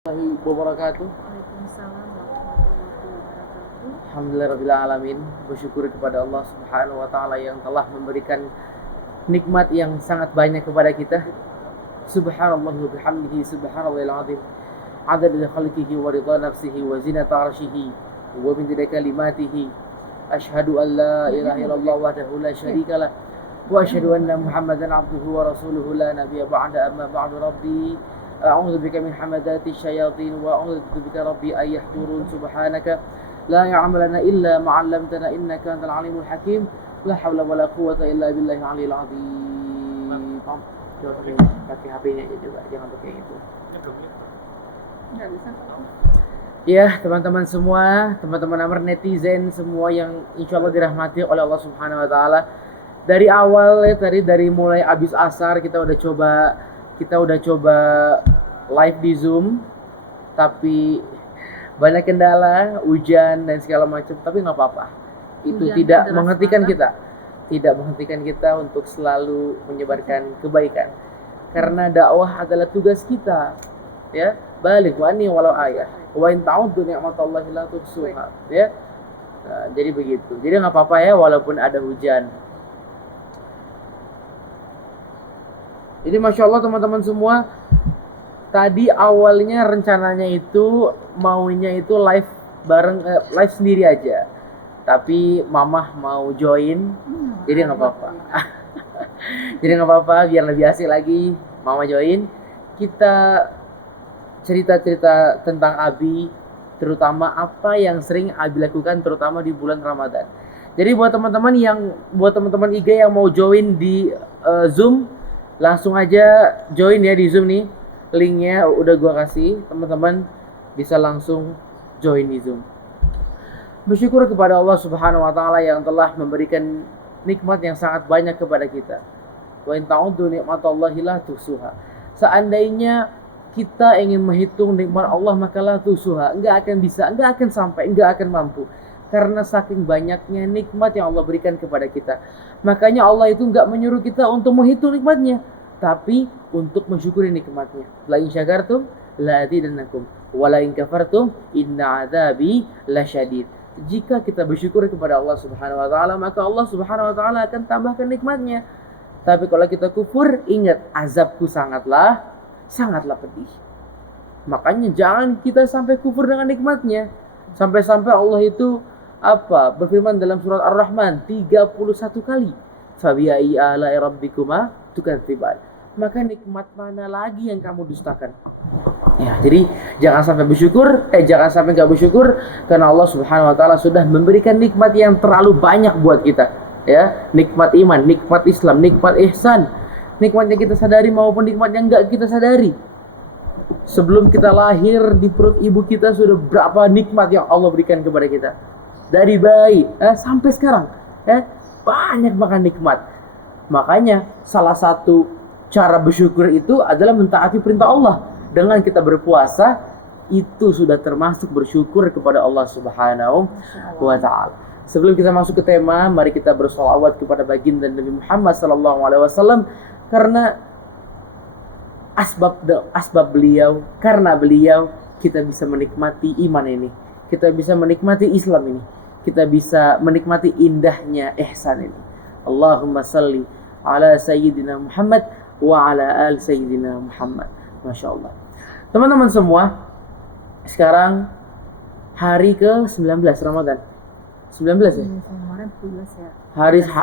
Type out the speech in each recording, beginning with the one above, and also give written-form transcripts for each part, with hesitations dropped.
Warahmatullahi wabarakatuh. Waalaikumsalam warahmatullahi wabarakatuh. Alhamdulillahirabbil alamin. Bersyukur kepada Allah Subhanahu wa taala yang telah memberikan nikmat yang sangat banyak kepada kita. Subhanallah wa bihamdihi subhanallahil azim. Adada khalqihi wa ridha nafsihi wa zinata arsyihi wa midada kalimatihi. Asyhadu an la ilaha illallah wahdahu la syarikalah wa asyhadu anna Muhammadan abduhu wa rasuluhu la nabiyya ba'da amma ba'du rabbi أعوذ بك من حمدات الشياطين وأعوذ بك ربي أن يحضرون سبحانك لا يعلم لنا إلا ما علمتنا إنك أنت العليم الحكيم لا حول ولا قوة إلا بالله العلي العظيم. Pakai HP-nya aja juga, jangan pakai itu. Nggak bisa kok. Ya teman-teman semua, teman-teman Amr netizen semua yang insya Allah dirahmati oleh Allah Subhanahu Wa Taala. Dari awal ya tadi dari mulai abis asar kita udah coba live di Zoom, tapi banyak kendala, hujan dan segala macam. Tapi nggak apa-apa. Itu Hujan tidak deras menghentikan banget. tidak menghentikan kita untuk selalu menyebarkan kebaikan. Karena dakwah adalah tugas kita. Ya, balik wa anni walau ayah. Wa in ta'uddu ni'matallahi la tuhsuha. Ya. Nah, jadi begitu. Jadi nggak apa-apa ya walaupun ada hujan. Jadi Masya Allah teman-teman semua, tadi awalnya rencananya itu maunya itu live bareng live sendiri aja, tapi mamah mau join, jadi nggak apa-apa. Jadi nggak apa-apa, biar lebih asik lagi mama join. Kita cerita-cerita tentang Abi, terutama apa yang sering Abi lakukan terutama di bulan Ramadan. Jadi buat teman-teman IG yang mau join di Zoom, langsung aja join ya di Zoom nih. Linknya udah gua kasih, teman-teman bisa langsung join di Zoom. Bersyukur kepada Allah Subhanahu wa taala yang telah memberikan nikmat yang sangat banyak kepada kita. Wa in ta'uddu ni'matallahi la tuhsuha. Seandainya kita ingin menghitung nikmat Allah maka la tuhsuha, enggak akan bisa, enggak akan sampai, enggak akan mampu. Karena saking banyaknya nikmat yang Allah berikan kepada kita. Makanya Allah itu enggak menyuruh kita untuk menghitung nikmatnya, tapi untuk mensyukuri nikmatnya. La in syakartum la azidannakum wa la in kafartum inna adzabi lasyadid. Jika kita bersyukur kepada Allah Subhanahu wa taala, maka Allah Subhanahu wa taala akan tambahkan nikmatnya. Tapi kalau kita kufur, ingat azabku sangatlah pedih. Makanya jangan kita sampai kufur dengan nikmatnya. Sampai-sampai Allah itu berfirman dalam surat Ar-Rahman 31 kali. Fabi'ai ala'i rabbikuma tukadziban. Maka nikmat mana lagi yang kamu dustakan? Ya, jadi jangan sampai nggak bersyukur karena Allah Subhanahu wa taala sudah memberikan nikmat yang terlalu banyak buat kita. Ya, nikmat iman, nikmat Islam, nikmat ihsan. Nikmatnya kita sadari maupun nikmat yang enggak kita sadari. Sebelum kita lahir di perut ibu kita sudah berapa nikmat yang Allah berikan kepada kita. Dari bayi sampai sekarang, banyak makan nikmat. Makanya salah satu cara bersyukur itu adalah mentaati perintah Allah. Dengan kita berpuasa, itu sudah termasuk bersyukur kepada Allah Subhanahu wa taala. Sebelum kita masuk ke tema, mari kita bersolawat kepada baginda Nabi Muhammad sallallahu alaihi wasallam karena karena beliau kita bisa menikmati iman ini, kita bisa menikmati Islam ini, kita bisa menikmati indahnya ihsan ini. Allahumma salli ala sayyidina Muhammad wa ala ali sayyidina Muhammad. Masya Allah. Teman-teman semua, sekarang hari ke-19 Ramadan. 19 ya? Kemarin 12 ya.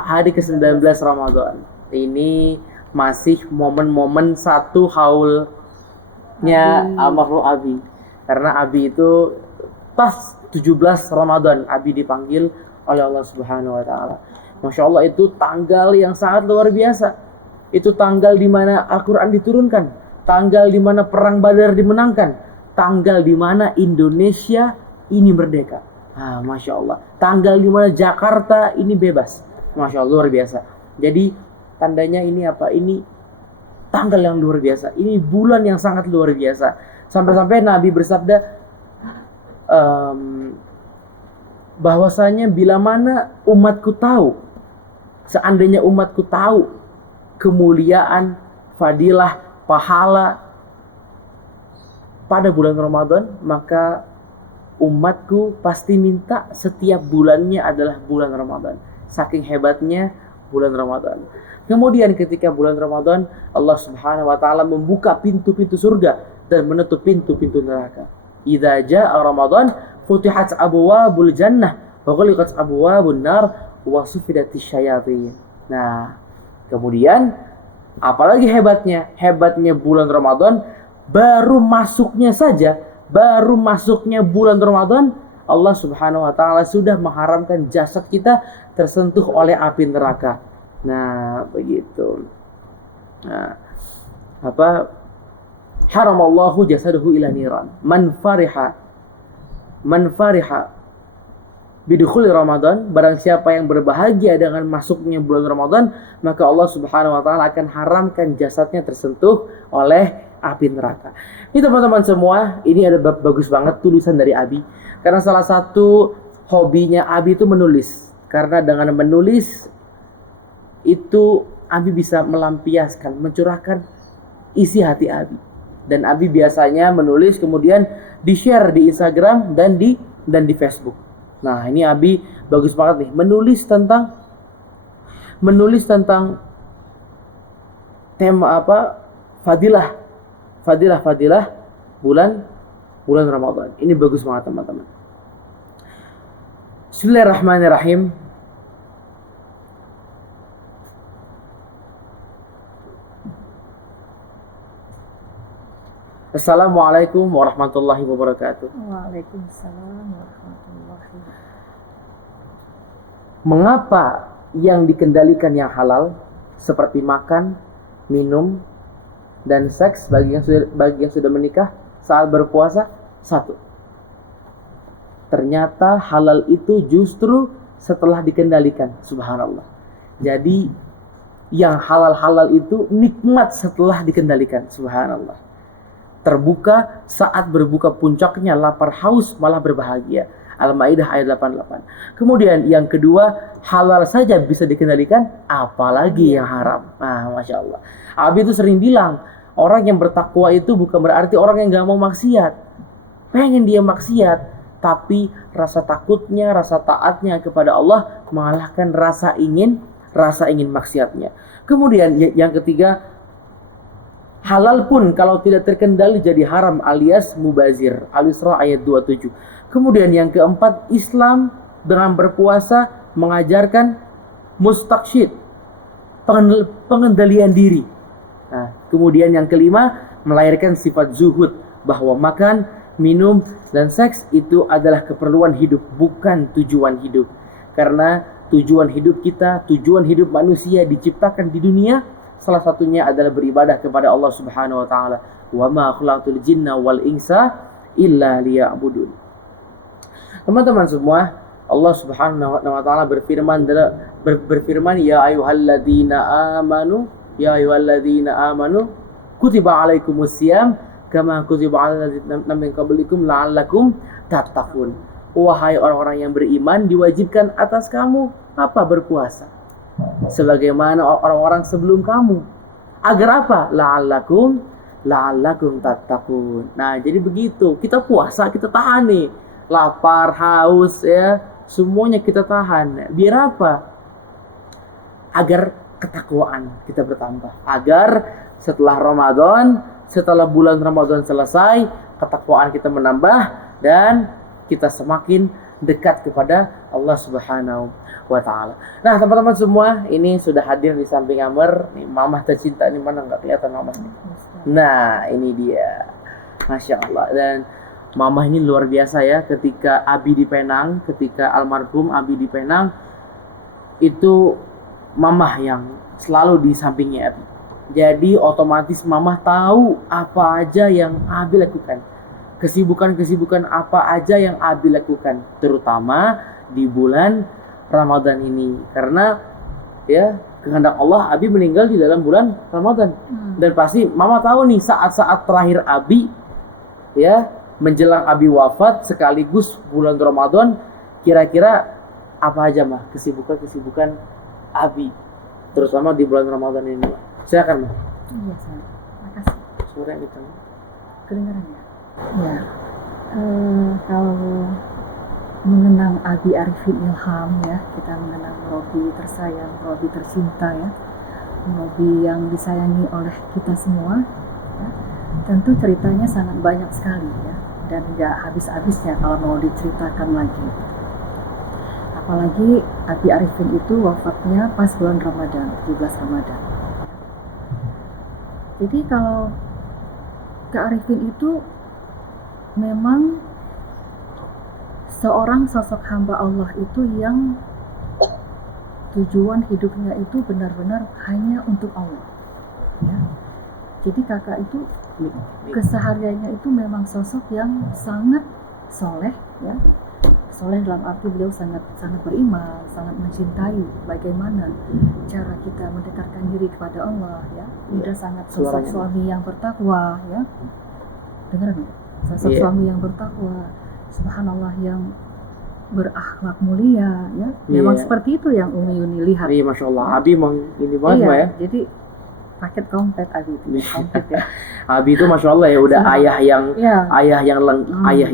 Hari ke-19 Ramadan. Ini masih momen-momen satu haulnya almarhum Abi. Karena Abi itu pas 17 Ramadan Abi dipanggil oleh Allah Subhanahu wa taala. Masya Allah, itu tanggal yang sangat luar biasa. Itu tanggal di mana Al-Qur'an diturunkan, tanggal di mana perang Badar dimenangkan, tanggal di mana Indonesia ini merdeka. Masya Allah. Tanggal di mana Jakarta ini bebas. Masya Allah, luar biasa. Jadi tandanya ini apa? Ini tanggal yang luar biasa. Ini bulan yang sangat luar biasa. Sampai-sampai Nabi bersabda bahwasanya bila mana umatku tahu, seandainya umatku tahu kemuliaan, fadilah, pahala pada bulan Ramadan, maka umatku pasti minta setiap bulannya adalah bulan Ramadan. Saking hebatnya bulan Ramadan. Kemudian ketika bulan Ramadan, Allah Subhanahu wa taala membuka pintu-pintu surga dan menutup pintu-pintu neraka. Idza jaa Ramadan futihat abwabul jannah wa ghaliqat abwabun nar wa sufidatisy syayatin. Nah, kemudian apalagi hebatnya? Hebatnya bulan Ramadan, baru masuknya bulan Ramadan, Allah Subhanahu wa taala sudah mengharamkan jasad kita tersentuh oleh api neraka. Nah, begitu. Nah, haramallahu jasaduhu ila niran. Man fariha bidukhuli Ramadan, barang siapa yang berbahagia dengan masuknya bulan Ramadan, maka Allah Subhanahu wa taala akan haramkan jasadnya tersentuh oleh api neraka. Ini teman-teman semua, ini ada bagus banget tulisan dari Abi. Karena salah satu hobinya Abi itu menulis. Karena dengan menulis itu Abi bisa melampiaskan, mencurahkan isi hati Abi. Dan Abi biasanya menulis kemudian di-share di Instagram dan di Facebook. Nah, ini Abi bagus banget nih, menulis tentang tema fadilah bulan Ramadan. Ini bagus banget teman-teman. Bismillahirrahmanirrahim. Assalamualaikum warahmatullahi wabarakatuh. Waalaikumsalam warahmatullahi wabarakatuh. Mengapa yang dikendalikan yang halal seperti makan, minum, dan seks bagi yang sudah menikah saat berpuasa? 1. Ternyata halal itu justru setelah dikendalikan. Subhanallah. Jadi yang halal-halal itu nikmat setelah dikendalikan. Subhanallah. Terbuka saat berbuka, puncaknya lapar haus malah berbahagia. Al-Maidah ayat 88. Kemudian yang kedua, halal saja bisa dikendalikan, apalagi yang haram. Nah, Masya Allah. Abi itu sering bilang, orang yang bertakwa itu bukan berarti orang yang gak mau maksiat. Pengen dia maksiat, tapi rasa takutnya, rasa taatnya kepada Allah mengalahkan rasa ingin maksiatnya. Kemudian yang ketiga, halal pun kalau tidak terkendali jadi haram alias mubazir. Al-Isra ayat 27. Kemudian yang keempat, Islam dengan berpuasa mengajarkan mustaqsyid, pengendalian diri. Nah, kemudian yang kelima, melahirkan sifat zuhud, bahwa makan, minum, dan seks itu adalah keperluan hidup, bukan tujuan hidup. Karena tujuan hidup kita, tujuan hidup manusia diciptakan di dunia, salah satunya adalah beribadah kepada Allah Subhanahu wa taala. Wa ma khalaqtul jinna wal insa illa liya'budun. Teman-teman semua, Allah Subhanahu wa taala berfirman ya ayyuhalladzina amanu kutiba alaikumusiyam kama kutiba alal ladzina min qablikum la'allakum tattaqun. Wahai orang-orang yang beriman, diwajibkan atas kamu apa? Berpuasa. Sebagaimana orang-orang sebelum kamu. Agar apa? La'allakum tattaqun. Nah, jadi begitu. Kita puasa, kita tahan nih. Lapar, haus, ya, semuanya kita tahan. Biar apa? Agar ketakwaan kita bertambah. Agar setelah Ramadan, setelah bulan Ramadan selesai, ketakwaan kita menambah dan kita semakin dekat kepada Allah Subhanahu wa taala. Nah, teman-teman semua, ini sudah hadir di samping Amr. Nih, mamah tercinta ini mana enggak kelihatan mamah nih. Nah, ini dia. Masya Allah. Dan mamah ini luar biasa ya, ketika Abi di Penang, ketika almarhum Abi di Penang, itu mamah yang selalu di sampingnya Abi. Jadi otomatis mamah tahu apa aja yang Abi lakukan. Kesibukan-kesibukan apa aja yang Abi lakukan, terutama di bulan Ramadan ini. Karena ya, kehendak Allah Abi meninggal di dalam bulan Ramadan. Dan pasti mama tahu nih saat-saat terakhir Abi, ya, menjelang Abi wafat sekaligus bulan Ramadan, kira-kira apa aja mah kesibukan Abi terutama di bulan Ramadan ini. Silakan mah. Iya, sayang. Makasih. Suara itu. Kedengaran ya? Ya, kalau mengenang Abi Arifin Ilham ya, kita mengenang Robi tersayang, Robi tercinta ya, Robi yang disayangi oleh kita semua. Ya. Tentu ceritanya sangat banyak sekali ya, dan nggak habis-habisnya kalau mau diceritakan lagi. Apalagi Abi Arifin itu wafatnya pas bulan Ramadan, 17 Ramadan. Jadi kalau Kak Arifin itu memang seorang sosok hamba Allah itu yang tujuan hidupnya itu benar-benar hanya untuk Allah ya. Jadi kakak itu kesehariannya itu memang sosok yang sangat soleh ya. Soleh dalam arti beliau sangat beriman, sangat mencintai bagaimana cara kita mendekatkan diri kepada Allah ya. Dia sangat sosok suami yang bertakwa ya. Dengar nggak? Sosok suami yang bertakwa, subhanallah, yang berakhlak mulia ya. Memang seperti itu yang Umi Yuni lihat. Iya, Masya Allah. Abi emang ini banget Mbak ya. Jadi paket komplit Abi itu, komplit ya. Abi itu Masya Allah ya, udah ayah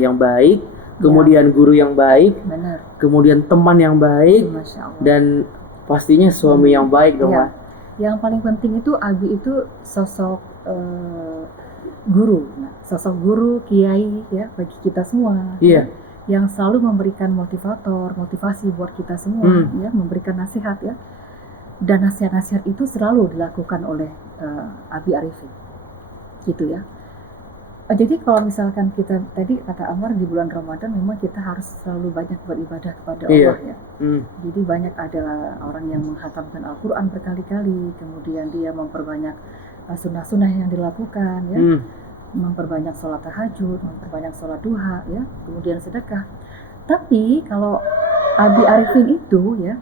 yang baik, kemudian guru yang baik, benar. Kemudian teman yang baik, Masya Allah. Dan pastinya suami yang baik dong Mbak. Yang paling penting itu Abi itu sosok guru, sosok guru, kiai ya bagi kita semua. Iya. Yang selalu memberikan motivasi buat kita semua ya, memberikan nasihat ya. Dan nasihat-nasihat itu selalu dilakukan oleh Abi Arifin. Gitu ya. Jadi kalau misalkan kita tadi kata Amar di bulan Ramadan memang kita harus selalu banyak beribadah kepada Allah ya. Jadi banyak ada orang yang menghatamkan Al-Quran berkali-kali, kemudian dia memperbanyak sunnah-sunnah yang dilakukan ya, memperbanyak sholat tahajud, memperbanyak sholat duha ya, kemudian sedekah. Tapi kalau Abi Arifin itu ya,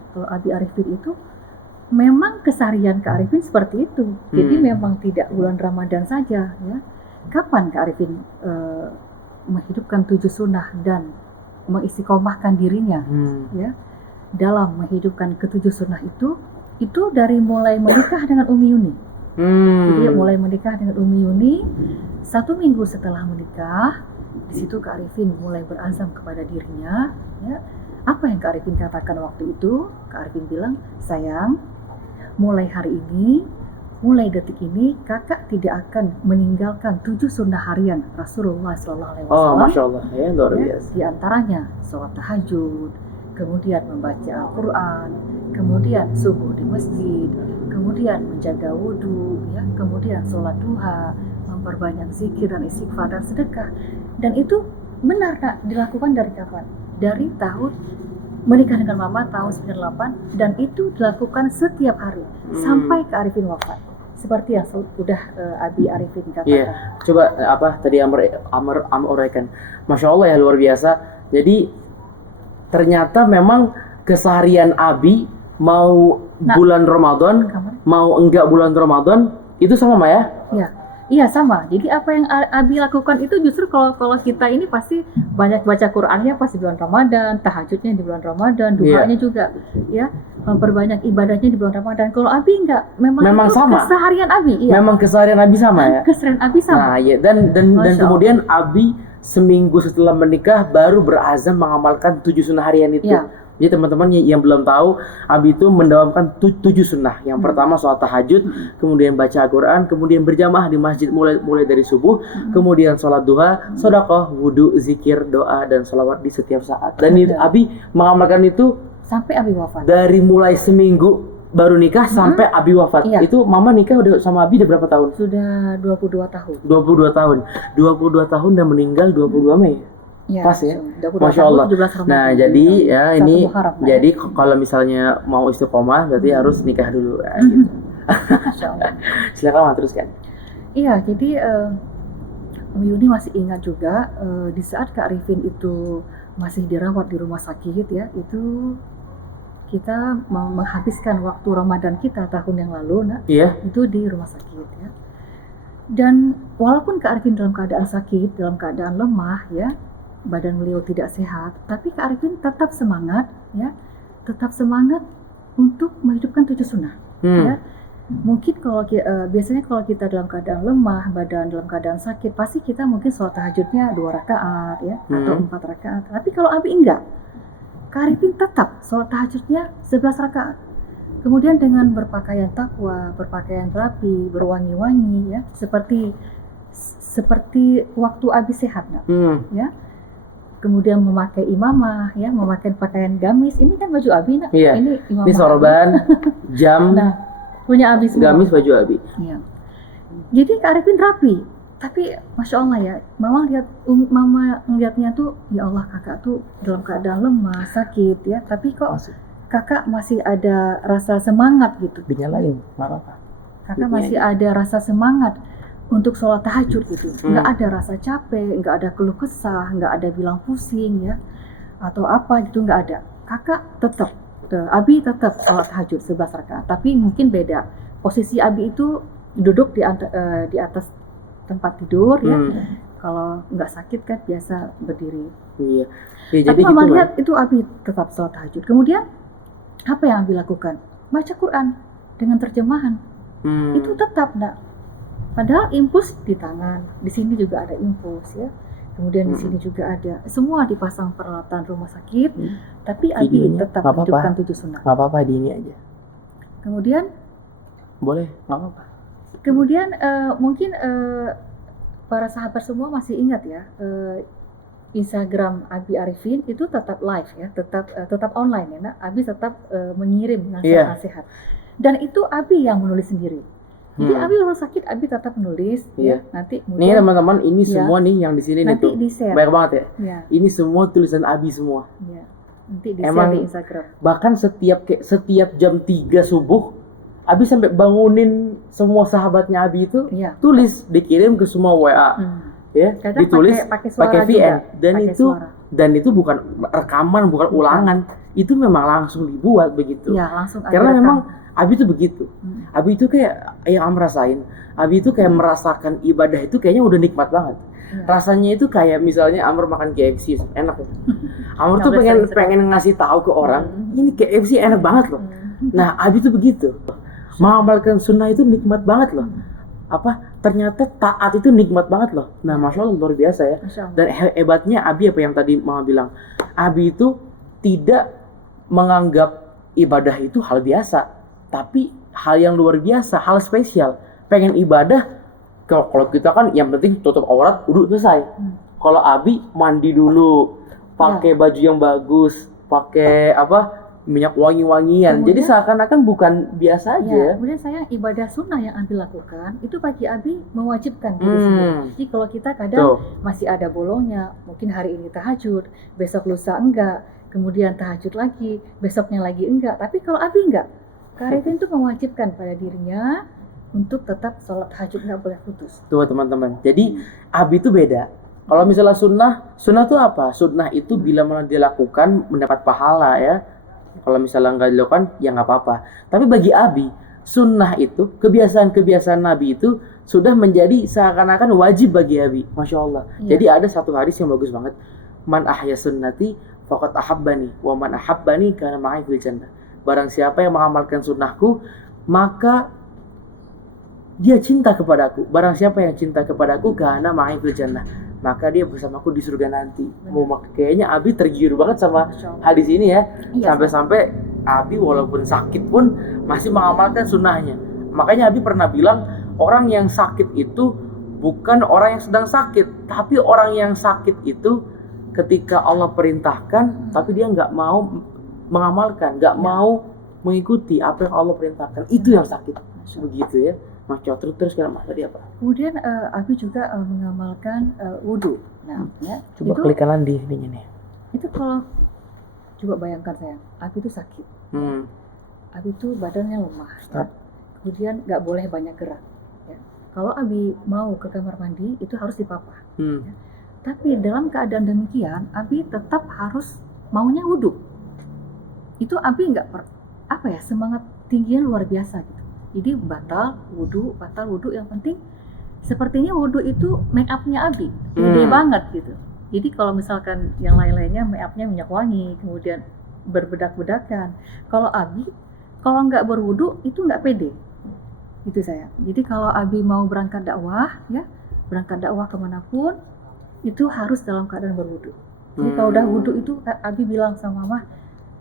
memang keseharian Kak Arifin seperti itu. Jadi memang tidak bulan Ramadan saja ya. Kapan Kak Arifin menghidupkan 7 sunnah dan mengistiqomahkan dirinya ya dalam menghidupkan ke-7 sunnah itu dari mulai menikah dengan Umi Yuni. Jadi mulai menikah dengan Umi Yuni, 1 minggu setelah menikah, di situ Kak Arifin mulai berazam kepada dirinya ya. Apa yang Kak Arifin katakan waktu itu? Kak Arifin bilang, sayang, mulai hari ini, mulai detik ini, kakak tidak akan meninggalkan 7 sunnah harian Rasulullah SAW. Oh, Masya Allah, ya luar biasa. Di antaranya sholat tahajud, kemudian membaca Al-Quran, kemudian subuh di masjid, kemudian menjaga wudhu, ya, kemudian sholat duha, memperbanyak zikir dan istighfar dan sedekah. Dan itu benar Kak, dilakukan dari kapan? Dari tahun menikah dengan Mama tahun 98, dan itu dilakukan setiap hari sampai Kak Arifin wafat. Seperti yang sudah Abi Arifin katakan. Iya, coba tadi Amr uraikan. Masya Allah ya, luar biasa. Jadi ternyata memang keseharian Abi mau bulan Ramadan, mau enggak bulan Ramadan, itu sama Mbak ya? Iya sama. Jadi apa yang Abi lakukan itu justru kalau kita ini pasti banyak baca Qur'annya pasti bulan Ramadan, tahajudnya di bulan Ramadan, duhanya juga ya, memperbanyak ibadahnya di bulan Ramadan. Kalau Abi enggak, memang sama. Keseharian Abi, iya. Memang keseharian Abi sama ya? Keseharian Abi sama. Nah, iya. Dan kemudian Abi seminggu setelah menikah baru berazam mengamalkan 7 sunnah harian itu. Iya. Jadi teman-teman yang belum tahu, Abi itu mendawamkan 7 sunnah. Yang pertama sholat tahajud, kemudian baca Al-Quran, kemudian berjamaah di masjid mulai dari subuh, kemudian sholat duha, sedekah, wudhu, zikir, doa, dan sholawat di setiap saat. Dan Abi mengamalkan itu sampai Abi wafat. Dari mulai seminggu baru nikah sampai Abi wafat. Iya. Itu Mama nikah udah sama Abi udah berapa tahun? Sudah 22 tahun. 22 tahun. 22 tahun dan meninggal 22 Mei. Ya, pas ya, Masya Allah. Nah jadi ya ini jadi kalau misalnya mau istiqomah berarti harus nikah dulu. Gitu. Masya Allah. Silakan teruskan. Iya, jadi Umi Yuni masih ingat juga di saat Kak Arifin itu masih dirawat di rumah sakit ya, itu kita menghabiskan waktu Ramadan kita tahun yang lalu, itu di rumah sakit ya. Dan walaupun Kak Arifin dalam keadaan sakit, dalam keadaan lemah ya, badan beliau tidak sehat, tapi Kak Arifin tetap semangat ya, tetap semangat untuk menghidupkan 7 sunnah ya. Mungkin kalau biasanya kalau kita dalam keadaan lemah, badan dalam keadaan sakit, pasti kita mungkin sholat tahajudnya 2 rakaat ya, atau 4 rakaat. Tapi kalau Abi enggak, Kak Arifin tetap sholat tahajudnya 11 rakaat. Kemudian dengan berpakaian takwa, berpakaian rapi, berwangi-wangi ya, seperti waktu Abi sehat, nak, ya. Kemudian memakai imamah ya, memakai pakaian gamis. Ini kan baju Abi, nak. Iya. Ini imamah. Ini sorban, jam, Nah, punya Abi semua. gamis, baju Abi. Ya. Jadi Kak Arifin rapi. Tapi Masya Allah ya, Mama ngeliatnya tuh, ya Allah kakak tuh dalam keadaan lemah, sakit ya. Tapi kok kakak masih ada rasa semangat gitu. Dinyalain, nggak apa-apa. Kakak masih ada rasa semangat untuk sholat tahajud gitu. Nggak ada rasa capek, nggak ada keluh kesah, nggak ada bilang pusing ya. Atau apa gitu, nggak ada. Kakak tetap, Abi tetap sholat tahajud 11 rakaat. Tapi mungkin beda. Posisi Abi itu duduk di atas tempat tidur ya. Kalau nggak sakit kan biasa berdiri. Iya. Ya, tapi jadi Mama gitu, lihat itu Abi tetap sholat tahajud. Kemudian apa yang Abi lakukan? Baca Quran dengan terjemahan. Itu tetap, nak. Padahal impuls di tangan, di sini juga ada impuls ya. Kemudian di sini juga ada. Semua dipasang peralatan rumah sakit. Tapi Abi tetap hidupkan 7 sunnah. Nggak apa-apa, di ini aja. Kemudian boleh, nggak apa-apa. Kemudian mungkin para sahabat semua masih ingat ya, Instagram Abi Arifin itu tetap live ya, tetap online ya, nak. Abi tetap mengirim nasihat-nasihat. Dan itu Abi yang menulis sendiri. Jadi Abi kalau sakit, Abi tetap menulis. Ya, nanti nih teman-teman, ini semua nih yang di sini nih tuh, banyak banget ya. Ini semua tulisan Abi semua. Ya. Nanti di-share di Instagram. Bahkan setiap jam 3 subuh Abi sampai bangunin semua sahabatnya Abi itu, tulis, dikirim ke semua WA, ya, kadang ditulis pakai VN, dan itu bukan rekaman, bukan ulangan, itu memang langsung dibuat begitu. Ya, langsung. Karena memang Abi itu begitu, Abi itu kayak yang Am rasain, Abi itu kayak merasakan ibadah itu kayaknya udah nikmat banget. Rasanya itu kayak misalnya Amr makan KFC, enak ya. Amr tuh pengen ngasih tahu ke orang, ini KFC enak banget loh. Nah, Abi tuh begitu. Mengamalkan sunnah itu nikmat banget loh. Ternyata taat itu nikmat banget loh. Nah, Masya Allah, luar biasa ya. Dan hebatnya Abi, apa yang tadi Mama bilang, Abi itu tidak menganggap ibadah itu hal biasa, tapi hal yang luar biasa, hal spesial. Pengen ibadah, kalau kita kan yang penting tutup aurat, udah selesai. Kalau Abi mandi dulu, pakai baju yang bagus, pakai minyak wangi-wangian. Jadi seakan-akan bukan biasa aja. Kemudian saya ibadah sunnah yang Abi lakukan itu bagi Abi mewajibkan diri sendiri. Jadi kalau kita kadang masih ada bolongnya, mungkin hari ini tahajud, besok lusa enggak, kemudian tahajud lagi, besoknya lagi enggak. Tapi kalau Abi enggak, Kak Arifin itu mewajibkan pada dirinya untuk tetap sholat tahajud, enggak boleh putus. Tuh teman-teman. Jadi Abi itu beda. Kalau misalnya sunnah itu apa? Sunnah itu bila mana dilakukan mendapat pahala ya. Kalau misalnya nggak dilakukan, ya nggak apa-apa. Tapi bagi Abi, sunnah itu, kebiasaan-kebiasaan Nabi itu sudah menjadi seakan-akan wajib bagi Abi. Masya Allah. Jadi ada satu hadis yang bagus banget. Man ahya sunnati faqad ahabbani, wa man ahabbani kana ma'i fil jannah. Barang siapa yang mengamalkan sunnahku, maka dia cinta kepadaku. Barang siapa yang cinta kepadaku, kana ma'i fil jannah, maka dia bersamaku di surga nanti. Kayaknya Abi tergiur banget sama hadis ini ya. Sampai-sampai Abi walaupun sakit pun masih mengamalkan sunnahnya. Makanya Abi pernah bilang, orang yang sakit itu bukan orang yang sedang sakit, tapi orang yang sakit itu ketika Allah perintahkan, tapi dia nggak mau mengamalkan, nggak mau mengikuti apa yang Allah perintahkan. Itu yang sakit. Begitu ya. Terus kenapa tadi apa? Kemudian Abi juga mengamalkan wudhu. Nah, coba klik kanan di sini nih. Itu kalau coba bayangkan sayang, Abi itu sakit. Abi itu badannya lemah. Ya. Kemudian nggak boleh banyak gerak. Ya. Kalau Abi mau ke kamar mandi itu harus dipapah. Ya. Tapi dalam keadaan demikian, Abi tetap harus maunya wudhu. Itu Abi nggak semangat tingginya luar biasa gitu. Jadi batal wudhu, yang penting sepertinya wudhu itu make upnya Abi, gede banget gitu. Jadi kalau misalkan yang lain-lainnya make upnya minyak wangi, kemudian berbedak-bedakan. Kalau Abi, kalau nggak berwudhu itu nggak pede. Itu saya. Jadi kalau Abi mau berangkat dakwah, ya, berangkat dakwah kemanapun, itu harus dalam keadaan berwudu. Jadi kalau udah wudu itu, Abi bilang sama Mama,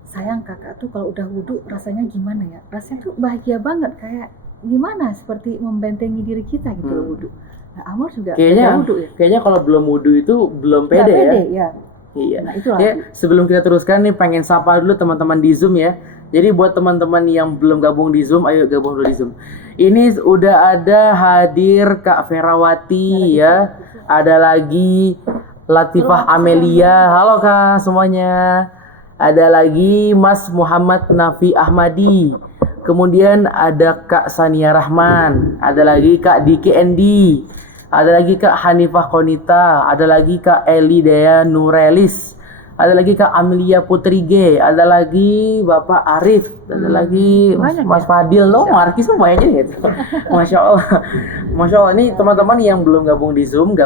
sayang kakak tuh kalau udah wudu rasanya gimana ya? Rasanya tuh bahagia banget, kayak gimana? Seperti membentengi diri kita gitu loh wudu. Nah, Amor juga Kayaknya wudu ya. kayaknya kalau belum wudu itu belum Nggak pede ya. pede, ya. Iya. Nah, itulah. Ya, sebelum kita teruskan nih pengen sapa dulu teman-teman di Zoom ya. Jadi buat teman-teman yang belum gabung di Zoom, ayo gabung dulu di Zoom. Ini udah ada hadir Kak Ferawati ya. Ada lagi Latifah Amelia. Halo Kak semuanya. Ada lagi Mas Muhammad Nafi Ahmadi. Kemudian ada Kak Sania Rahman. Ada lagi Kak Diki Endi. Ada lagi Kak Hanifah Konita. Ada lagi Kak Eli Dea Nurelis. Ada lagi Kak Amelia Putri G. Ada lagi Bapak Arif. Ada lagi Mas Fadil. Loh, Markis semua banyak gitu. Masya Allah. Masya Allah. Ini teman-teman yang belum gabung di Zoom.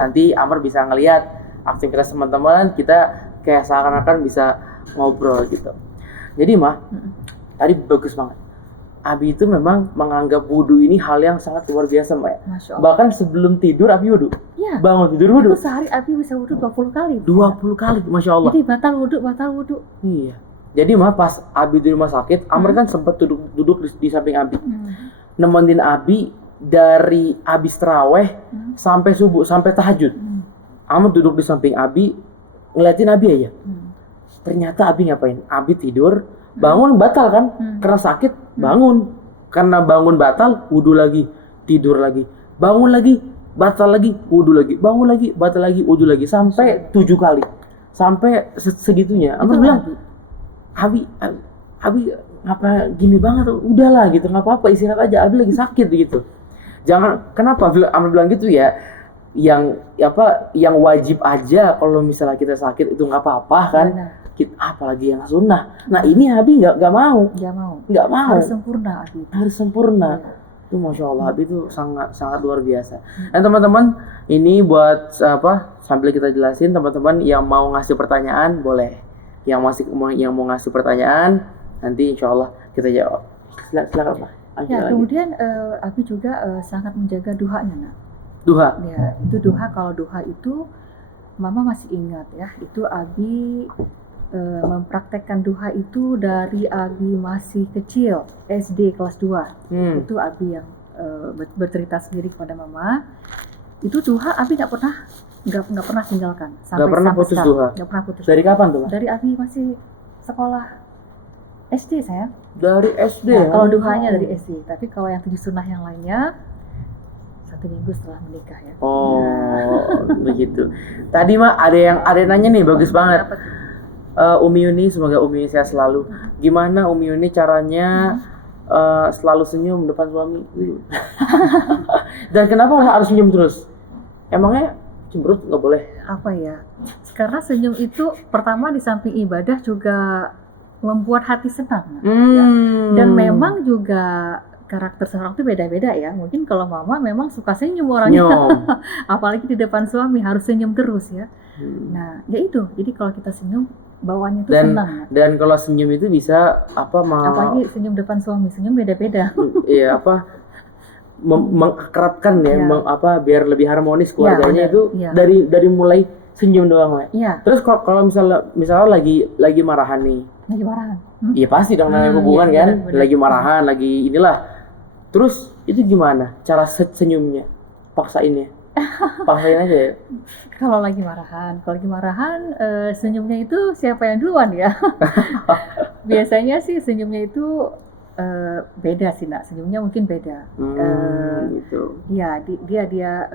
Nanti Amr bisa ngelihat aktivitas teman-teman. Kita kayak seakan-akan bisa ngobrol gitu. Jadi Mah, tadi bagus banget. Abi itu memang menganggap wudu ini hal yang sangat luar biasa, Mbak. Masya Allah. Bahkan sebelum tidur Abi wudu. Ya. Bangun tidur wudu. Itu sehari Abi bisa wudu 20 kali. 20 kali, Masya Allah. Jadi batal wudu. Iya. Jadi Mah pas Abi di rumah sakit, Amr kan sempat duduk di samping Abi. Nemenin Abi dari abis terawih sampai subuh, sampai tahajud. Amr duduk di samping Abi, ngeliatin Abi aja. Ternyata Abi ngapain? Abi tidur, bangun batal kan? Karena sakit, bangun. Karena bangun batal, wudu lagi, tidur lagi. Bangun lagi, batal lagi, wudu lagi. Bangun lagi, batal lagi, wudu lagi. Sampai 7 kali. Sampai segitunya. Amr bilang, Abi ngapa gini banget? Udahlah gitu, nggak apa-apa, istirahat aja. Abi lagi sakit gitu. Jangan, kenapa Amr bilang gitu ya? Yang wajib aja kalau misalnya kita sakit itu nggak apa-apa kan? Apalagi yang sunnah. Nah ini Abi nggak mau. Harus sempurna Abi. Harus sempurna. Itu Masya Allah, Abi itu sangat luar biasa. Dan teman-teman, ini buat sambil kita jelasin, teman-teman yang mau ngasih pertanyaan boleh. Yang mau ngasih pertanyaan nanti Insya Allah kita jawab. Silakan Pak. Ya, kemudian Abi juga sangat menjaga duhanya, Nak. Duha. Ya, itu duha. Kalau duha itu Mama masih ingat ya, itu Abi mempraktekkan duha itu dari Abi masih kecil, SD kelas 2. Itu Abi yang bercerita sendiri kepada Mama. Itu duha Abi nggak pernah tinggalkan sampai Nggak pernah putus sekarang. duha. Nggak pernah putus. Dari kapan tuh? Dari Abi masih sekolah SD saya. Dari SD. Nah, kalau duhanya dari SD. Tapi kalau yang 7 sunnah yang lainnya 1 minggu setelah menikah ya. Begitu. Tadi Mak ada yang nanya nih, bagus banget. Umi Yuni, semoga Umi Yuni sehat selalu. Gimana Umi Yuni caranya selalu senyum depan suami? Dan kenapa harus senyum terus? Emangnya cemberut nggak boleh? Apa ya? Karena senyum itu pertama di samping ibadah juga membuat hati senang. Ya. Dan memang juga karakter seorang itu beda-beda ya. Mungkin kalau Mama memang suka senyum orangnya. Apalagi di depan suami harus senyum terus ya. Nah, ya itu. Jadi kalau kita senyum bawaannya itu senang. Dan kalau senyum itu bisa apalagi senyum depan suami, senyum beda-beda. Iya, mengakrabkan ya, biar lebih harmonis keluarganya itu dari mulai senyum doang ya. Terus kalau misalnya lagi marahan nih. Lagi marahan. Iya pasti dong namanya hubungan kan. Bener. Lagi marahan, lagi inilah. Terus itu gimana cara senyumnya? Paksain aja ya. Kalau lagi marahan senyumnya itu siapa yang duluan ya? Biasanya sih senyumnya itu beda sih, Nak. Senyumnya mungkin beda. Gitu. Ya, dia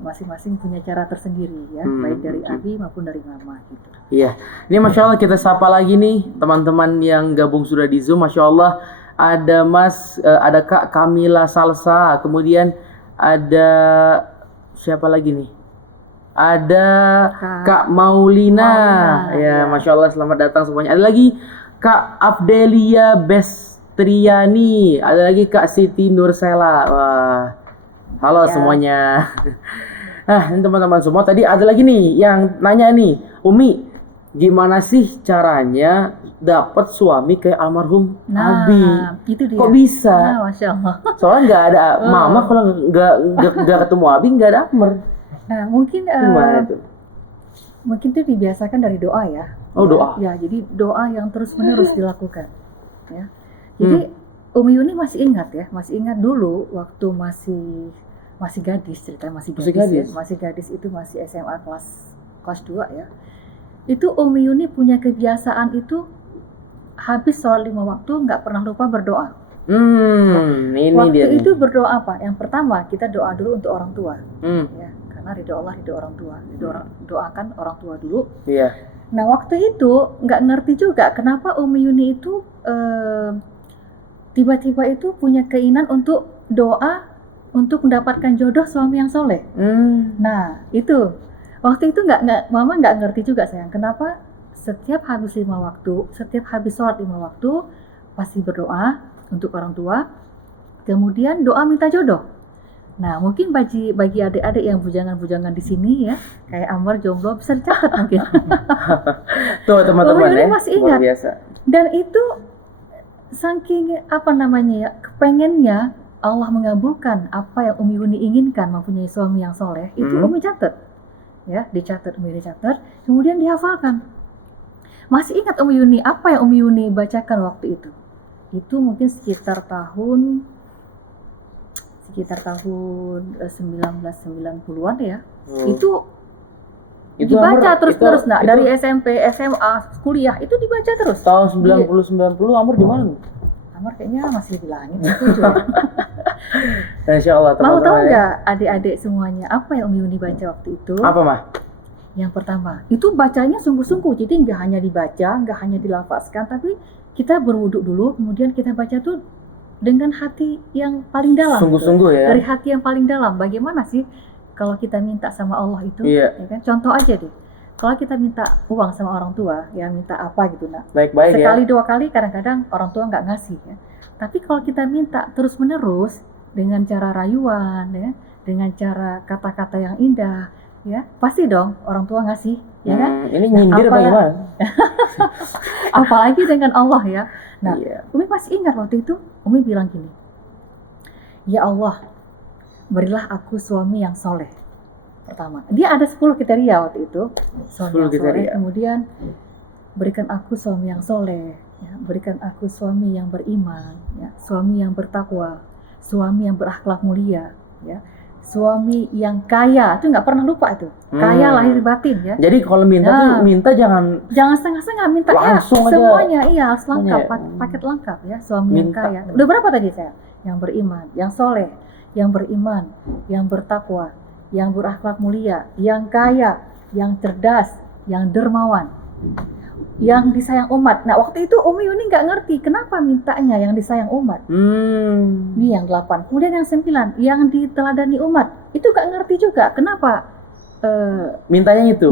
masing-masing punya cara tersendiri ya, baik dari Abi maupun dari Mama gitu. Iya. Ini Masya Allah kita sapa lagi nih teman-teman yang gabung sudah di Zoom. Masya Allah ada ada Kak Kamila Salsa, kemudian ada siapa lagi nih? Ada Kak Maulina. Ya, Masya Allah selamat datang semuanya. Ada lagi Kak Abdelia Bestriani. Ada lagi Kak Siti Nursela. Wah, halo semuanya. Nah, ini teman-teman semua. Tadi ada lagi nih yang nanya nih, Umi, gimana sih caranya dapat suami kayak almarhum Nah, Abi? itu dia. Kok bisa? Nah, Masya Allah. Soalnya nggak ada mama kalau nggak ketemu Abi nggak ada Amr. Nah, mungkin Gimana tuh? mungkin itu dibiasakan dari doa ya. Oh, Ya, doa. Ya, jadi doa yang terus-menerus dilakukan. Ya. Jadi Umi Yuni masih ingat ya, masih ingat dulu waktu masih gadis, cerita masih Masih gadis, gadis. ya. Masih gadis itu masih SMA kelas 2 ya. Itu Umi Yuni punya kebiasaan itu habis sholat 5 waktu nggak pernah lupa berdoa. Ini Waktu dia itu nih. berdoa apa? Yang pertama kita doa dulu untuk orang tua, ya, karena ridho Allah ridho orang tua. Doakan orang tua dulu. Iya. Nah waktu itu nggak ngerti juga kenapa Umi Yuni itu tiba-tiba itu punya keinginan untuk doa untuk mendapatkan jodoh suami yang soleh. Nah itu waktu itu mama nggak ngerti juga sayang kenapa setiap habis 5 waktu, setiap habis sholat 5 waktu pasti berdoa untuk orang tua, kemudian doa minta jodoh. Nah mungkin bagi adik-adik yang bujangan-bujangan di sini ya, kayak Amar jomblo bisa dicatat mungkin. Tuh teman-teman Umi ya, masih luar ingat. biasa. Dan itu saking apa namanya ya, kepengennya Allah mengabulkan apa yang Umi Yuni inginkan mempunyai suami yang soleh, itu Umi catat. Ya, Umi dicatat, kemudian dihafalkan. Masih ingat Umi Yuni apa yang Umi Yuni bacakan waktu itu? Itu mungkin sekitar tahun 1990-an ya. Itu dibaca terus-terus. Nah, dari SMP, SMA, kuliah itu dibaca terus. Tahun 90-90 Amr di mana? Amr kayaknya masih di langit itu ya. Insya Allah Mau teman-teman. tahu nggak adik-adik semuanya apa yang Umi Yuni baca waktu itu? Apa mah? Yang pertama, itu bacanya sungguh-sungguh. Jadi nggak hanya dibaca, nggak hanya dilafazkan, tapi kita berwuduk dulu, kemudian kita baca tuh dengan hati yang paling dalam. Sungguh-sungguh ya. Dari hati yang paling dalam. Bagaimana sih kalau kita minta sama Allah itu? Iya. Ya kan? Contoh aja deh. Kalau kita minta uang sama orang tua, ya minta apa gitu nak. Baik-baik Sekali ya. 2 kali kadang-kadang orang tua nggak ngasih ya. Tapi kalau kita minta terus-menerus dengan cara rayuan ya, dengan cara kata-kata yang indah, ya pasti dong orang tua ngasih, ya kan? Ini nyindir bagaimana? Apalagi dengan Allah ya. Nah, iya. Umi masih ingat waktu itu, Umi bilang gini, ya Allah, berilah aku suami yang soleh. Pertama, dia ada 10 kriteria waktu itu, suami yang soleh. Kemudian berikan aku suami yang soleh, ya, berikan aku suami yang beriman, ya, suami yang bertakwa, suami yang berakhlak mulia, ya, suami yang kaya. Itu nggak pernah lupa itu, kaya lahir batin ya. Jadi kalau minta tuh minta jangan setengah-setengah, minta ya semuanya, iya harus lengkap, paket lengkap ya, suami yang kaya. Udah berapa tadi saya? Yang beriman, yang soleh, yang beriman, yang bertakwa, yang berakhlak mulia, yang kaya, yang cerdas, yang dermawan, yang disayang umat. Nah waktu itu Umi Yuni nggak ngerti kenapa mintanya yang disayang umat. Ini yang 8. Kemudian yang 9, yang diteladani umat. Itu nggak ngerti juga kenapa mintanya itu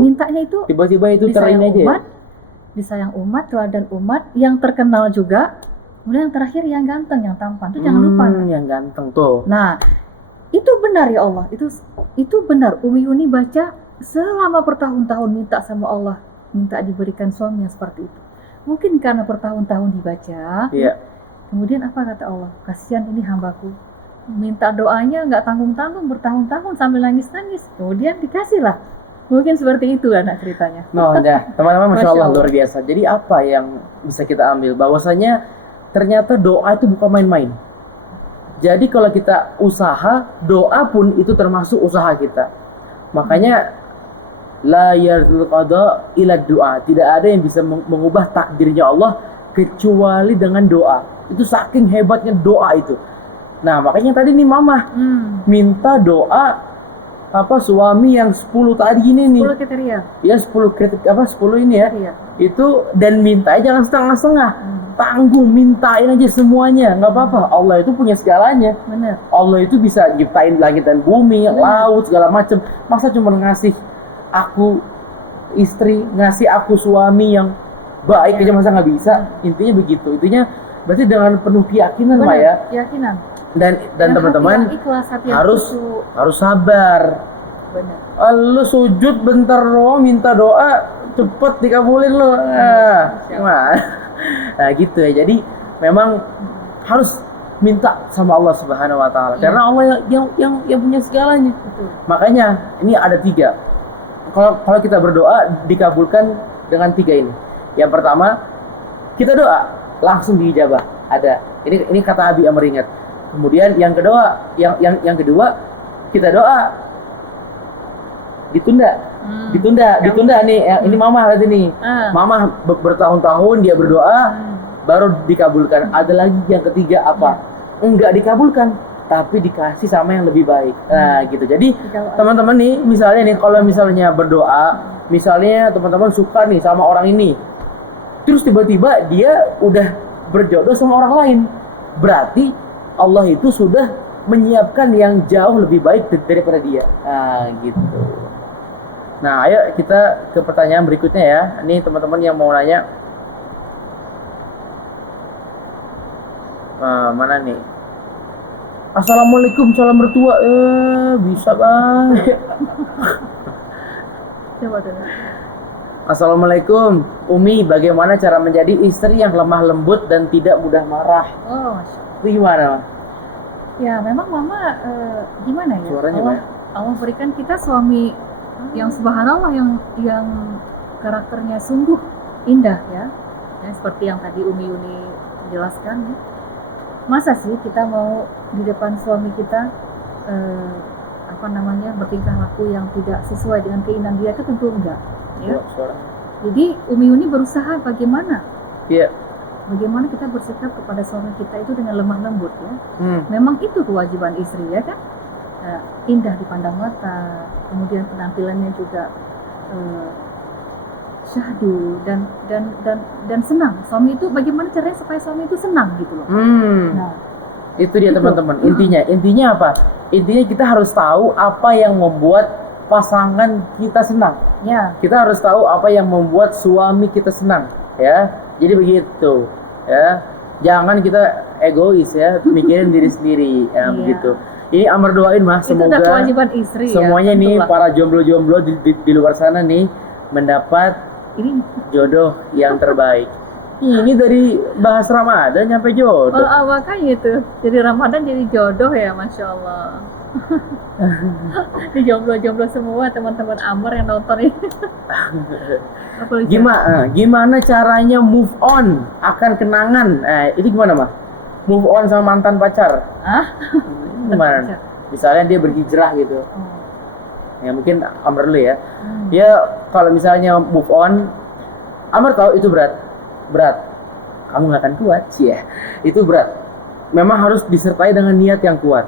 tiba-tiba itu disayang aja umat, disayang umat, teladan umat, yang terkenal juga. Kemudian yang terakhir yang ganteng, yang tampan. Itu jangan lupa. Yang ganteng tuh. Nah itu benar ya Allah, itu benar. Umi Yuni baca selama bertahun-tahun minta sama Allah, minta diberikan suami yang seperti itu. Mungkin karena bertahun-tahun dibaca, kemudian apa kata Allah? Kasihan ini hambaku, minta doanya nggak tanggung-tanggung bertahun-tahun sambil nangis-nangis, kemudian dikasih lah. Mungkin seperti itu anak ceritanya. Teman-teman, Masya Allah luar biasa. Jadi apa yang bisa kita ambil? Bahwasanya ternyata doa itu bukan main-main. Jadi kalau kita usaha, doa pun itu termasuk usaha kita. Makanya la yardul qada ila doa. Tidak ada yang bisa mengubah takdirnya Allah kecuali dengan doa. Itu saking hebatnya doa itu. Nah, makanya tadi nih Mama minta doa suami yang 10 tadi ini nih. 10 kriteria. Ya 10 ini ya. Itu dan minta jangan setengah-setengah. Tanggung, mintain aja semuanya, nggak apa-apa. Allah itu punya segalanya. Bener. Allah itu bisa ciptain langit dan bumi, laut, segala macam. Masa cuma ngasih aku istri, ngasih aku suami yang baik aja masa nggak bisa? Intinya begitu. Intinya berarti dengan penuh keyakinan lah ya. Keyakinan. Dan teman-teman hati yang ikhlas, hati yang harus sabar. benar. Lu sujud bentar doang minta doa cepet dikabulin lu. Nah gitu ya. Jadi memang harus minta sama Allah Subhanahu wa taala. Karena Allah yang punya segalanya. Betul. Makanya ini ada 3. Kalau kita berdoa dikabulkan dengan 3 ini. Yang pertama, kita doa langsung diijabah. Ada. Ini kata Abi Amr ingat. Kemudian yang kedua, yang kedua kita doa ditunda nih. Ini Mama berarti nih. Mama bertahun-tahun dia berdoa baru dikabulkan. Ada lagi yang ketiga apa? Enggak dikabulkan tapi dikasih sama yang lebih baik. Nah, gitu. Jadi teman-teman nih, misalnya nih kalau misalnya berdoa, misalnya teman-teman suka nih sama orang ini. Terus tiba-tiba dia udah berjodoh sama orang lain. Berarti Allah itu sudah menyiapkan yang jauh lebih baik daripada dia. Nah, gitu. Nah, ayo kita ke pertanyaan berikutnya ya. Ini teman-teman yang mau nanya. Mana nih? Assalamualaikum, salam mertua. Bisa bang. Coba dulu. Assalamualaikum, Umi. Bagaimana cara menjadi istri yang lemah lembut dan tidak mudah marah? Oh, Itu gimana? ya memang Mama gimana ya? Suaranya Allah berikan kita suami yang subhanallah yang karakternya sungguh indah ya. Seperti yang tadi Umi Yuni jelaskan ya. Masa sih kita mau di depan suami kita bertingkah laku yang tidak sesuai dengan keinginan dia? Itu tentu enggak ya. Jadi Umi Yuni berusaha bagaimana bagaimana kita bersikap kepada suami kita itu dengan lemah lembut ya. Memang itu kewajiban istri ya kan. Indah dipandang mata, kemudian penampilannya juga syahdu dan senang. Suami itu bagaimana caranya supaya suami itu senang gitu loh. Nah, itu dia teman-teman. Intinya apa? Intinya kita harus tahu apa yang membuat pasangan kita senang. Ya. Kita harus tahu apa yang membuat suami kita senang, ya. Jadi begitu, ya. Jangan kita egois ya, mikirin diri sendiri, ya begitu. Ini Amr doain mah semoga kewajiban istri semuanya ya, nih para jomblo-jomblo di luar sana nih mendapat jodoh yang terbaik. Ini dari bahas Ramadan nyampe jodoh. Makanya itu. Jadi Ramadan jadi jodoh ya, Masya Allah. Di jomblo-jomblo semua teman-teman Amr yang nonton ini. Gimana caranya move on akan kenangan? Itu gimana mah? Move on sama mantan pacar? Gimana? Misalnya dia berhijrah gitu. Ya mungkin Amr dulu ya. Ya kalau misalnya move on, Amr tahu itu berat. Kamu nggak akan kuat sih ya. Itu berat. Memang harus disertai dengan niat yang kuat.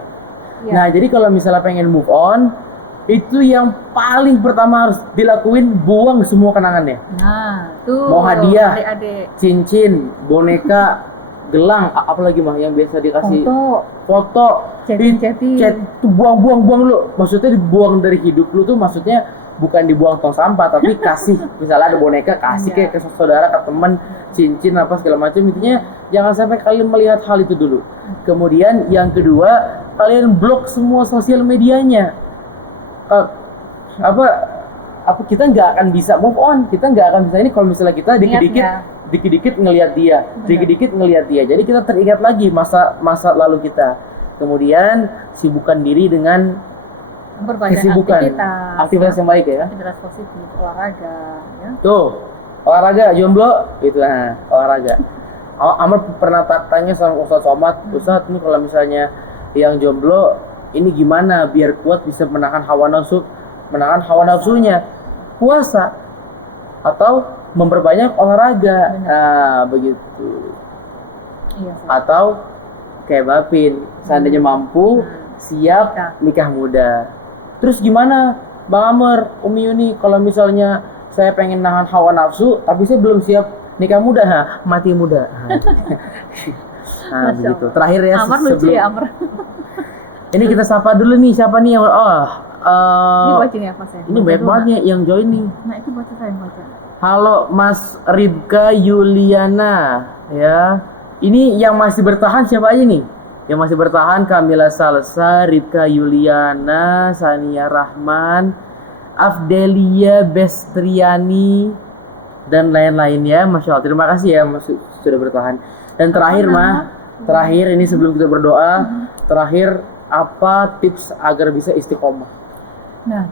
Ya. Nah jadi kalau misalnya pengen move on, itu yang paling pertama harus dilakuin, buang semua kenangannya. Nah, tuh. Mau hadiah, adik-adik, cincin, boneka, gelang, apalagi mah yang biasa dikasih. Foto, chat, buang lu. Maksudnya dibuang dari hidup lu tuh, maksudnya bukan dibuang tong sampah, tapi kasih. Misalnya ada boneka, kasih kayak ke saudara, ke teman, cincin apa segala macam. Intinya jangan sampai kalian melihat hal itu dulu. Kemudian yang kedua, kalian blok semua sosial medianya. Kita nggak akan bisa move on, kita nggak akan bisa ini kalau misalnya kita dikit-dikit ngelihat dia. Jadi kita teringat lagi masa lalu kita. Kemudian sibukkan diri dengan kesibukan, aktivitas yang baik ya. Aktivitas positif, olahraga ya. Tuh, olahraga jomblo itu olahraga. Amr pernah tanya sama Ustadz Somad, Ustadz ini kalau misalnya yang jomblo ini gimana biar kuat bisa menahan hawa nafsunya? Puasa atau memperbanyak olahraga. Nah, begitu. Iya, atau kayak Bapin, seandainya mampu siap nikah muda. Terus gimana Bang Amr, Umi Yuni, kalau misalnya saya pengen nahan hawa nafsu tapi saya belum siap nikah muda, mati muda. Nah, begitu. Terakhir ya, Amr lucu ya, Amr. Ini kita sapa dulu nih, siapa nih yang ini bacanya apa saya? Ini banyak banget nih yang join nih. Nah, itu baca saya baca. Halo Mas Ribka Yuliana ya. Ini yang masih bertahan siapa aja nih? Yang masih bertahan Kamila Salsa, Ribka Yuliana, Sania Rahman, Afdelia Bestriani dan lain-lain ya. Masya Allah, terima kasih ya Mas sudah bertahan. Dan terakhir terakhir ini sebelum kita berdoa, terakhir apa tips agar bisa istiqomah? Nah,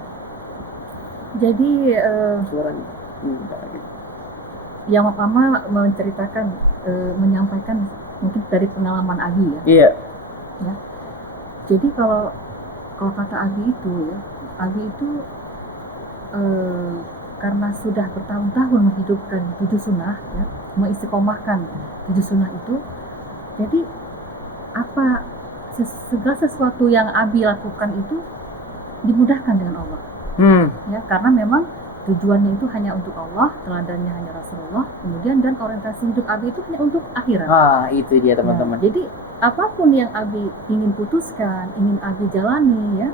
jadi Suaranya. yang pertama menceritakan, menyampaikan mungkin dari pengalaman Abi ya. Iya. Ya. Jadi kalau kata Abi itu ya, Abi itu karena sudah bertahun-tahun menghidupkan 7 sunnah ya, mengistiqomahkan 7 sunnah itu, jadi apa segala sesuatu yang Abi lakukan itu dimudahkan dengan Allah ya, karena memang tujuannya itu hanya untuk Allah, teladannya hanya Rasulullah, kemudian dan orientasi hidup Abi itu hanya untuk akhirat. Itu dia teman-teman. Nah, jadi apapun yang Abi ingin putuskan, ingin Abi jalani ya,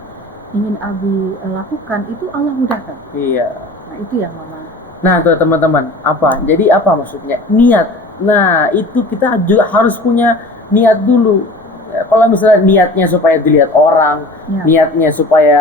ingin Abi lakukan, itu Allah mudahkan. Iya. Nah, itu yang Mama. Nah, tuh teman-teman, apa? Jadi apa maksudnya? Niat. Nah, itu kita juga harus punya niat dulu. Ya, kalau misalnya niatnya supaya dilihat orang, Ya. niatnya supaya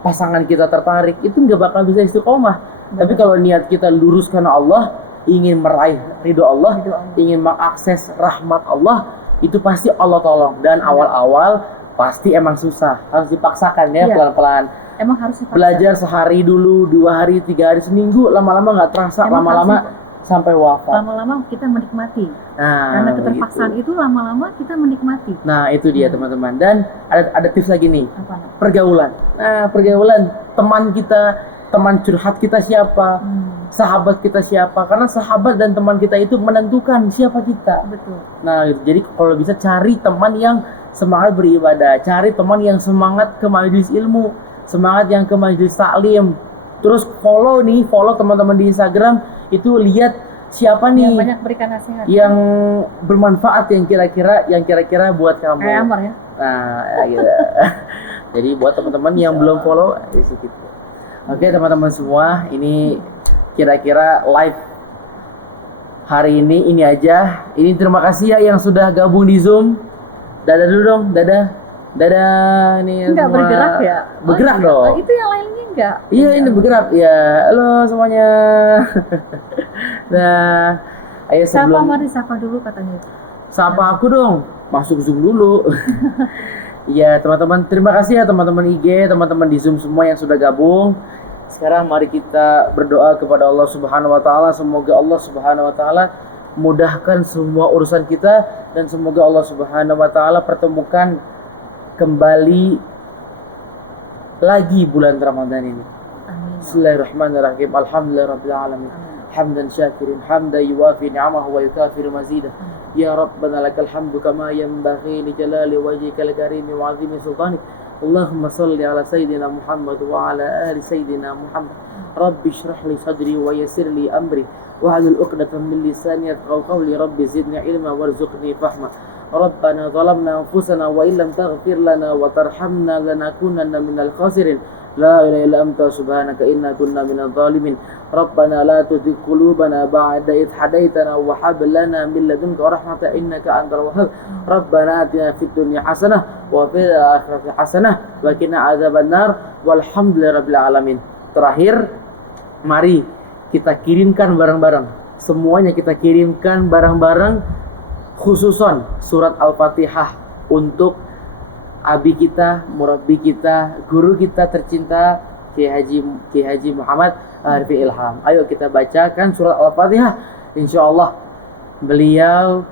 pasangan kita tertarik, itu nggak bakal bisa istiqomah. Tapi kalau niat kita lurus karena Allah, ingin meraih ridho Allah, ingin mengakses rahmat Allah, itu pasti Allah tolong. Dan awal-awal pasti emang susah, harus dipaksakan ya, pelan-pelan. Emang harus dipaksa. Belajar sehari dulu, 2 hari, 3 hari, seminggu, lama-lama nggak terasa, lama-lama sampai wafat. Lama-lama kita menikmati. Nah, karena keterpaksaan itu lama-lama kita menikmati. Nah, itu dia teman-teman. Dan ada tips lagi nih. Apa? Pergaulan. Nah, pergaulan, teman kita, teman curhat kita siapa? Sahabat kita siapa? Karena sahabat dan teman kita itu menentukan siapa kita. Betul. Nah, gitu. Jadi kalau bisa cari teman yang semangat beribadah, cari teman yang semangat ke majelis ilmu, semangat yang ke majelis taklim. Terus follow teman-teman di Instagram, itu lihat siapa nih yang banyak berikan nasihat, yang bermanfaat, yang kira-kira buat kamu. Kayak Amar ya. Nah, gitu. Jadi buat teman-teman yang belum follow, gitu. Oke teman-teman semua, ini kira-kira live hari ini aja. Ini terima kasih ya yang sudah gabung di Zoom. Dadah dulu dong, dadah. Ini enggak semua bergerak ya? Bergerak dong. Itu yang lainnya enggak? Iya, ini bergerak ya. Halo semuanya. Nah, ayo sebelum sapa dulu katanya. Sapa aku dong. Masuk Zoom dulu. Iya, teman-teman, terima kasih ya teman-teman IG, teman-teman di Zoom semua yang sudah gabung. Sekarang mari kita berdoa kepada Allah Subhanahu wa taala, semoga Allah Subhanahu wa taala mudahkan semua urusan kita dan semoga Allah Subhanahu wa taala pertemukan kembali lagi bulan Ramadan ini. Amin. Bismillahirrahmanirrahim. Alhamdulillahirabbil alamin. Hamdan syakirin, hamdan yuwafi ni'amahu wa yukafiru mazidah. Ya Rabbana lakal hamdu kama yanbaghi li jalali wajhikal karim wa 'azimi sultanik. Allahumma salli ala sayyidina Muhammad wa ala ali sayyidina Muhammad. Rabbi shrah li sadri wa yassir li amri wahlul 'uqdatam min lisani yafqahu qawli. Rabbi zidni ilma warzuqni fahma. ربنا ظلمنا أنفسنا وإن لم تغفر لنا وترحمنا لنكونن من الخاسرين لا إله إلا أنت سبحانك إنا كنا من الظالمين ربنا لا تزغ قلوبنا بعد إذ هديتنا وهب لنا من لدنك رحمة إنك أنت الوهاب ربنا آتنا في الدنيا حسنة وفي الآخرة حسنة وقنا عذاب النار والحمد لله رب العالمين. Terakhir, mari kita kirimkan bareng-bareng, semuanya kita kirimkan bareng-bareng, khususon surat Al-Fatihah untuk abi kita, murabbi kita, guru kita tercinta Kiai Haji Muhammad Arfi Ilham. Ayo kita bacakan surat Al-Fatihah. Insyaallah beliau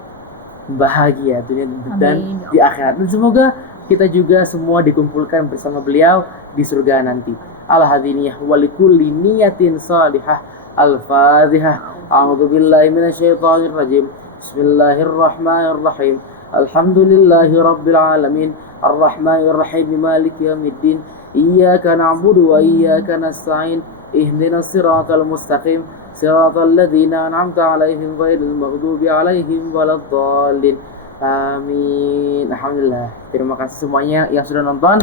bahagia dunia dan di akhirat. Dan semoga kita juga semua dikumpulkan bersama beliau di surga nanti. Al-hadiniyah walikulli niyatin salihah. Al-Fatihah. A'udzubillahi minasyaitonir rajim. Bismillahirrahmanirrahim. Alhamdulillahi rabbil alamin. Arrahmanirrahim. Maliki yaumiddin. Iyyaka na'budu wa iyyaka nasta'in. Ihdinas siratal mustaqim. Siratal ladzina an'amta 'alaihim ghairil maghdubi 'alaihim waladdallin. Amin. Alhamdulillah. Terima kasih semuanya yang sudah nonton.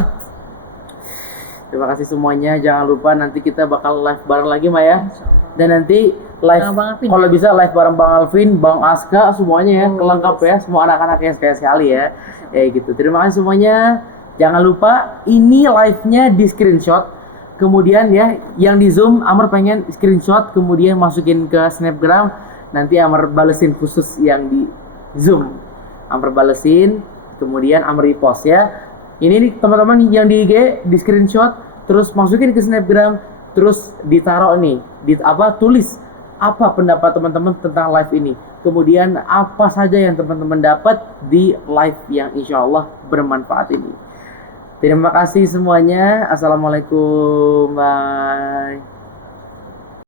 Terima kasih semuanya. Jangan lupa nanti kita bakal live bareng lagi Maya. Dan nanti live kalau bisa live bareng Bang Alvin, Bang Aska, semuanya ya, kelengkap ya, semua anak-anak kayak sekali ya. Ya gitu. Terima kasih semuanya. Jangan lupa ini live-nya di screenshot, kemudian ya yang di Zoom Amr pengen screenshot kemudian masukin ke Snapgram, nanti Amr balesin khusus yang di Zoom. Amr balesin, kemudian Amr repost ya. Ini nih teman-teman yang di IG di screenshot terus masukin ke Snapgram, terus ditaruh nih tulis apa pendapat teman-teman tentang live ini, kemudian apa saja yang teman-teman dapat di live yang insya Allah bermanfaat ini. Terima kasih semuanya. Assalamualaikum. Bye.